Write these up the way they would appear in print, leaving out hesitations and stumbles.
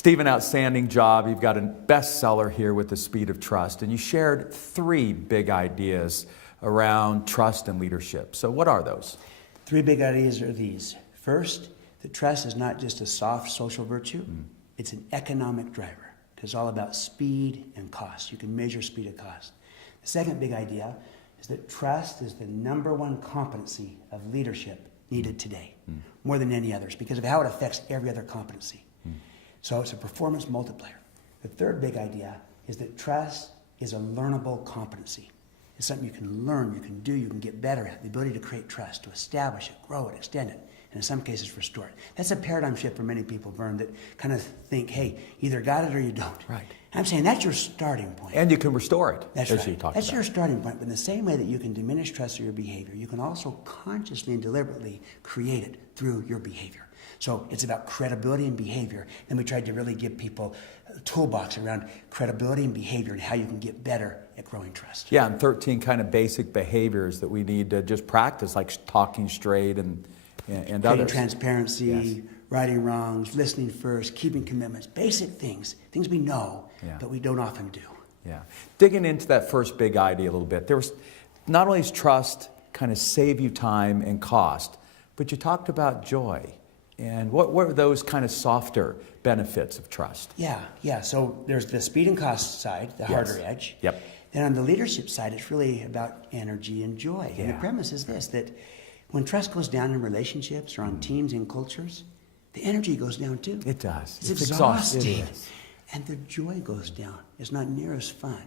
Steve, an outstanding job. You've got a bestseller here with The Speed of Trust, and you shared 3 big ideas around trust and leadership. So what are those? 3 big ideas are these. First, that trust is not just a soft social virtue, it's an economic driver, because it's all about speed and cost. You can measure speed and cost. The second big idea is that trust is the #1 competency of leadership needed today, more than any others, because of how it affects every other competency. So it's a performance multiplier. The third big idea is that trust is a learnable competency. It's something you can learn, you can do, you can get better at. The ability to create trust, to establish it, grow it, extend it, and in some cases restore it. That's a paradigm shift for many people, Verne, that kind of think, hey, either got it or you don't. Right. I'm saying that's your starting point. And you can restore it, That's as right. you talked That's about. your starting point. But in the same way that you can diminish trust through your behavior, you can also consciously and deliberately create it through your behavior. So it's about credibility and behavior. And we tried to really give people a toolbox around credibility and behavior and how you can get better at growing trust. Yeah, and 13 kind of basic behaviors that we need to just practice, like talking straight and Creating others. transparency, Yes. righting wrongs, listening first, keeping commitments, basic things we know, Yeah. but we don't often do. Yeah. Digging into that first big idea a little bit, there was not only does trust kind of save you time and cost, but you talked about joy. And what were those kind of softer benefits of trust? Yeah. So there's the speed and cost side, the harder edge. Yep. Then on the leadership side, it's really about energy and joy. And the premise is this, that when trust goes down in relationships or on teams and cultures, the energy goes down too. It does. It's exhausting. It is. And the joy goes down. It's not near as fun.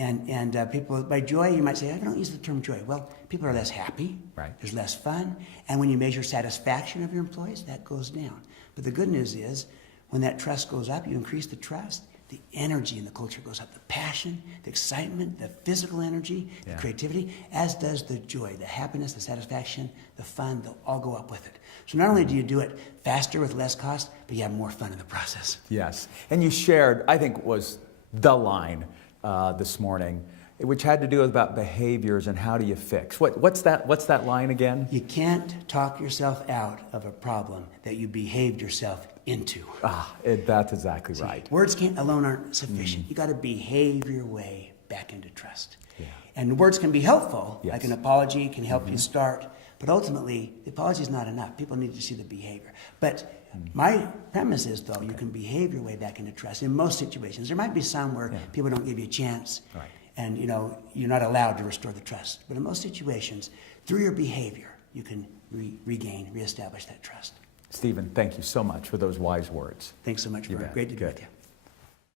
And people, by joy, you might say, I don't use the term joy. Well, people are less happy. Right. There's less fun. And when you measure satisfaction of your employees, that goes down. But the good news is, when that trust goes up, you increase the trust, the energy in the culture goes up. The passion, the excitement, the physical energy, the creativity, as does the joy, the happiness, the satisfaction, the fun, they'll all go up with it. So not only do you do it faster with less cost, but you have more fun in the process. Yes. And you shared, I think was the line this morning, which had to do about behaviors and how do you fix. What's that line again? You can't talk yourself out of a problem that you behaved yourself into. That's exactly right. Words alone aren't sufficient. You got to behave your way back into trust. Yeah. And words can be helpful, Yes. like an apology can help you start, but ultimately, the apology is not enough. People need to see the behavior. But my premise is, though, you can behave your way back into trust in most situations. There might be some where people don't give you a chance, Right. and you're not allowed to restore the trust. But in most situations, through your behavior, you can reestablish that trust. Stephen, thank you so much for those wise words. Thanks so much, You Verne. bet. Great to be Good. with you.